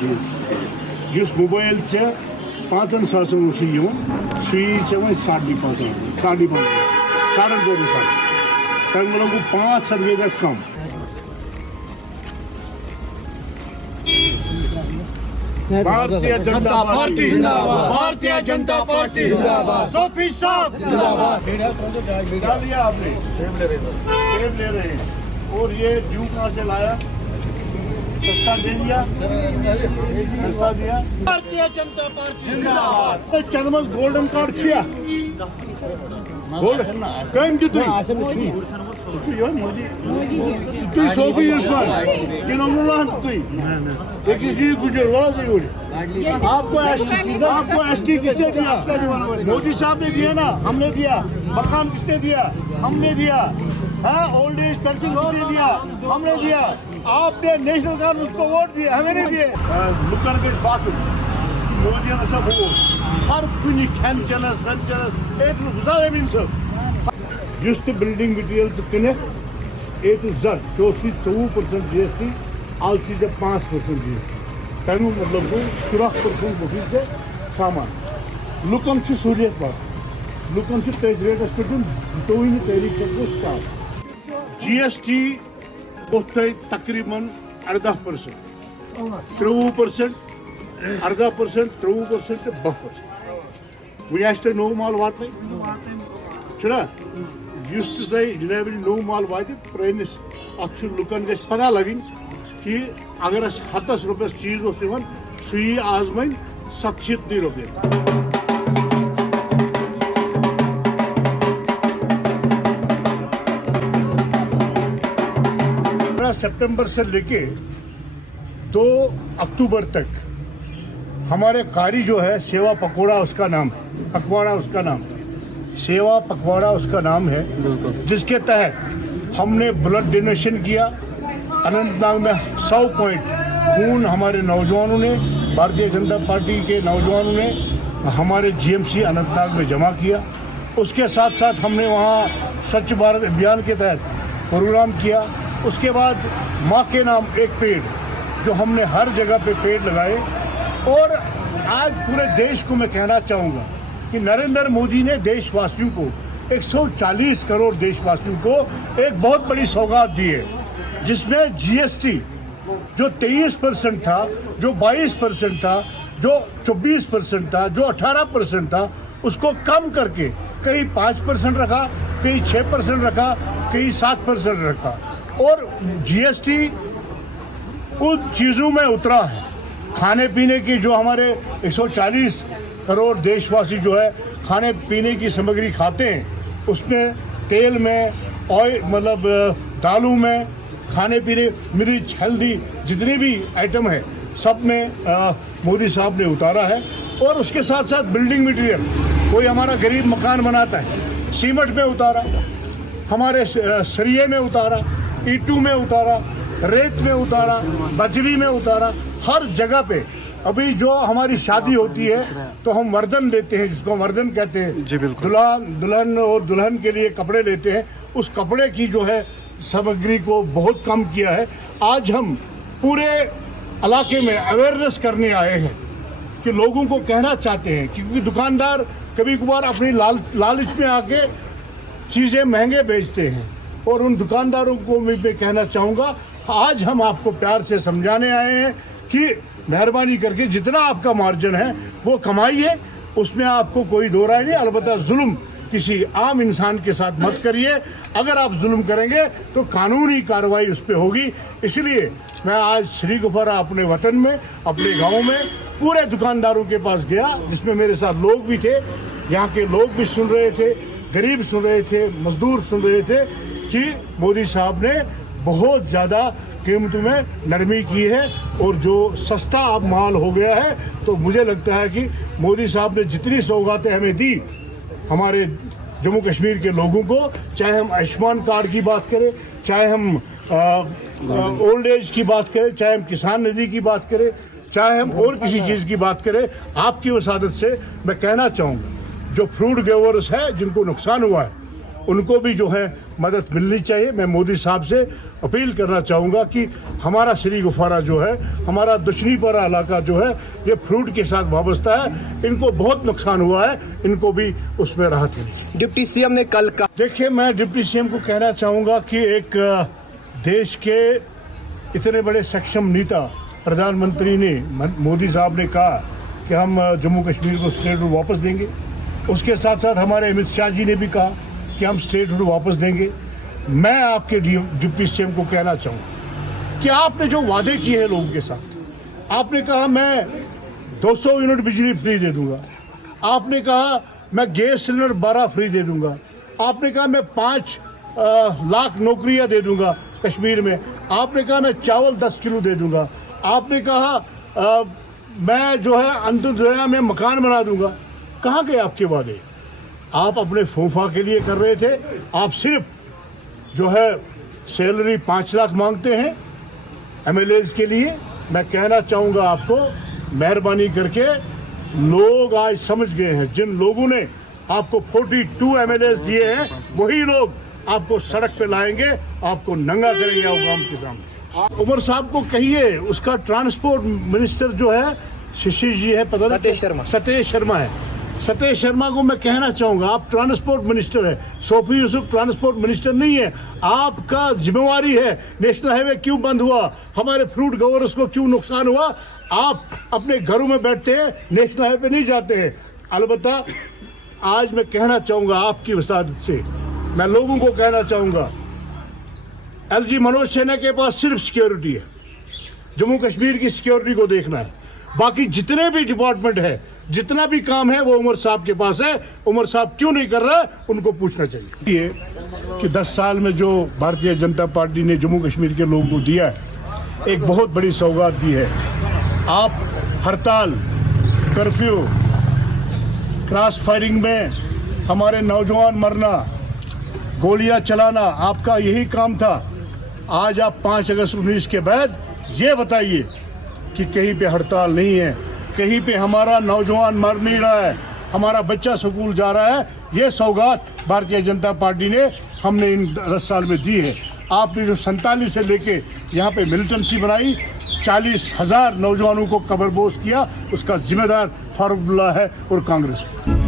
Use mobile 5,000 सुई वह 5,500 5,500 तक 500 रुपये कम। Bharatiya Janata party Bharatiya Janata party Sophie साहब डाल दिया आपने, सेब ले रहे हैं। और ये ड्यू कहाँ से लाया? सस्ता दे दिया, सस्ता दिया। Bharatiya Janata party चंदमस golden card छिया गोल्ड कहीं की तुई सोफी युस्मान आपको एसटी किसने दिया? मोदी साहब ने दिया ना, हमने दिया। मकान किसने दिया? हमने दिया। ओल्ड एज पेंशन किसने दिया? हमने दिया। आपने नेशनल कांग्रेस उसको वोट दिया, हमें नहीं दिए। लुकन के बात मोदी ने सब वो हर कुछ खान चलस एक गुजार है सब just building materials कने A to Z जो सी 24% GST आलसी से 5% GST तनु मतलब को 40% बोली से सामान लुकन ची सूर्य पर लुकन ची तेज रेट अस्पताल तो ही नहीं तैयारी करते स्टाफ GST होता है तकरीबन 18% 3% 18% 3% 10% वो ऐसे नो माल वाट नहीं चला युस्त जनाब नो माल वात प्रनिस अत लुकन गस पता लगन कि अगर 100 रुपये चीज सही आज वन 700 रुपये। सितंबर से लेके 2 अक्टूबर तक हमारे कारी जो है सेवा पकौड़ा उसका नाम पकवाड़ा उसका नाम सेवा पखवाड़ा उसका नाम है, जिसके तहत हमने ब्लड डोनेशन किया। अनंतनाग में 100 पॉइंट खून हमारे नौजवानों ने, भारतीय जनता पार्टी के नौजवानों ने हमारे GMC अनंतनाग में जमा किया। उसके साथ साथ हमने वहाँ स्वच्छ भारत अभियान के तहत प्रोग्राम किया। उसके बाद माँ के नाम एक पेड़ जो हमने हर जगह पे पेड़ लगाए। और आज पूरे देश को मैं कहना चाहूँगा कि नरेंद्र मोदी ने देशवासियों को 140 करोड़ देशवासियों को एक बहुत बड़ी सौगात दी है, जिसमें GST जो 23% था, जो 22% था, जो 24% था, जो 18% था, उसको कम करके कहीं 5% रखा, कहीं 6% रखा, कहीं 7% रखा। और GST उन चीज़ों में उतरा है। खाने पीने की जो हमारे 140 करोड़ देशवासी जो है खाने पीने की सामग्री खाते हैं, उसमें तेल में ऑयल मतलब दालों में खाने पीने मिर्च हल्दी जितने भी आइटम है सब में मोदी साहब ने उतारा है। और उसके साथ साथ बिल्डिंग मटेरियल, कोई हमारा गरीब मकान बनाता है, सीमेंट में उतारा, हमारे सरिये में उतारा, ईंटों में उतारा, रेत में उतारा, बजरी में उतारा, हर जगह पे। अभी जो हमारी शादी होती है तो हम वर्धन देते हैं, जिसको वर्धन कहते हैं, दुल्हन और दुल्हन के लिए कपड़े लेते हैं, उस कपड़े की जो है सामग्री को बहुत कम किया है। आज हम पूरे इलाके में अवेयरनेस करने आए हैं कि लोगों को कहना चाहते हैं, क्योंकि दुकानदार कभी कभार अपनी लालच में आके चीज़ें महंगे बेचते हैं। और उन दुकानदारों को मैं कहना चाहूँगा, आज हम आपको प्यार से समझाने आए हैं कि मेहरबानी करके जितना आपका मार्जिन है वो कमाइए, उसमें आपको कोई दो राय नहीं। अलबत्ता जुल्म किसी आम इंसान के साथ मत करिए। अगर आप जुल्म करेंगे तो कानूनी कार्रवाई उस पर होगी। इसलिए मैं आज श्रीगुफा अपने वतन में, अपने गांव में पूरे दुकानदारों के पास गया, जिसमें मेरे साथ लोग भी थे, यहाँ के लोग भी सुन रहे थे, गरीब सुन रहे थे, मजदूर सुन रहे थे कि मोदी साहब ने बहुत ज़्यादा कीमतों में नरमी की है और जो सस्ता अब माल हो गया है। तो मुझे लगता है कि मोदी साहब ने जितनी सौगातें हमें दी हमारे जम्मू कश्मीर के लोगों को, चाहे हम आयुष्मान कार्ड की बात करें, चाहे हम ओल्ड एज की बात करें, चाहे हम किसान निधि की बात करें, चाहे हम और किसी चीज़ की बात करें, आपकी वसादत से मैं कहना चाहूँगा जो फ्रूट ग्रोवर्स है जिनको नुकसान हुआ है उनको भी जो है मदद मिलनी चाहिए। मैं मोदी साहब से अपील करना चाहूँगा कि हमारा श्री गुफारा जो है, हमारा दुश्मनीपरा इलाका जो है, ये फ्रूट के साथ वाबस्ता है, इनको बहुत नुकसान हुआ है, इनको भी उसमें राहत मिली। डिप्टी सीएम ने कल कहा। देखिए, मैं डिप्टी सीएम को कहना चाहूँगा कि एक देश के इतने बड़े सक्षम नेता प्रधानमंत्री ने, मोदी साहब ने कहा कि हम जम्मू कश्मीर को स्टेटहुड वापस देंगे। उसके साथ साथ हमारे अमित शाह जी ने भी कहा कि हम स्टेटहुड वापस देंगे। मैं आपके डिप्टी सीएम को कहना चाहूँगा कि आपने जो वादे किए हैं लोगों के साथ, आपने कहा मैं 200 यूनिट बिजली फ्री दे दूंगा, आपने कहा मैं गैस सिलेंडर 12 फ्री दे दूंगा, आपने कहा मैं 5 लाख नौकरियां दे दूंगा कश्मीर में, आपने कहा मैं चावल 10 किलो दे दूंगा, आपने कहा मैं जो है अंत्योदय में मकान बना दूंगा। कहाँ गए आपके वादे? आप अपने फूफा के लिए कर रहे थे। आप सिर्फ जो है सैलरी 5 लाख मांगते हैं एमएलएज के लिए। मैं कहना चाहूँगा आपको, मेहरबानी करके लोग आज समझ गए हैं, जिन लोगों ने आपको 42 एमएलएज दिए हैं, वही लोग आपको सड़क पे लाएंगे, आपको नंगा करेंगे आवाम के सामने। उमर साहब को कहिए, उसका ट्रांसपोर्ट मिनिस्टर जो है शिशिर जी है, पता नहीं सतेश शर्मा है। सतेश शर्मा को मैं कहना चाहूँगा, आप ट्रांसपोर्ट मिनिस्टर है, सोफी यूसुफ ट्रांसपोर्ट मिनिस्टर नहीं है। आपका जिम्मेवारी है नेशनल हाईवे क्यों बंद हुआ, हमारे फ्रूट गवर्स को क्यों नुकसान हुआ। आप अपने घरों में बैठते हैं, नेशनल हाईवे नहीं जाते हैं। अलबत्ता आज मैं कहना चाहूँगा आपकी वसादत से, मैं लोगों को कहना चाहूँगा, एलजी मनोज सिन्हा के पास सिर्फ सिक्योरिटी है, जम्मू कश्मीर की सिक्योरिटी को देखना है। बाकी जितने भी डिपार्टमेंट है, जितना भी काम है, वो उमर साहब के पास है। उमर साहब क्यों नहीं कर रहा है, उनको पूछना चाहिए। ये कि 10 साल में जो भारतीय जनता पार्टी ने जम्मू कश्मीर के लोगों को दिया है, एक बहुत बड़ी सौगात दी है। आप हड़ताल, कर्फ्यू, क्रॉस फायरिंग में हमारे नौजवान मरना, गोलियां चलाना, आपका यही काम था। आज आप 5 अगस्त 19 के बाद ये बताइए कि कहीं पे हड़ताल नहीं है, कहीं पे हमारा नौजवान मर नहीं रहा है, हमारा बच्चा स्कूल जा रहा है। ये सौगात भारतीय जनता पार्टी ने हमने इन 10 साल में दी है। आपने जो 47 से लेके यहाँ पे मिलिटेंसी बनाई, 40,000 नौजवानों को कब्रपोश किया, उसका जिम्मेदार फारूक अब्दुल्ला है और कांग्रेस है।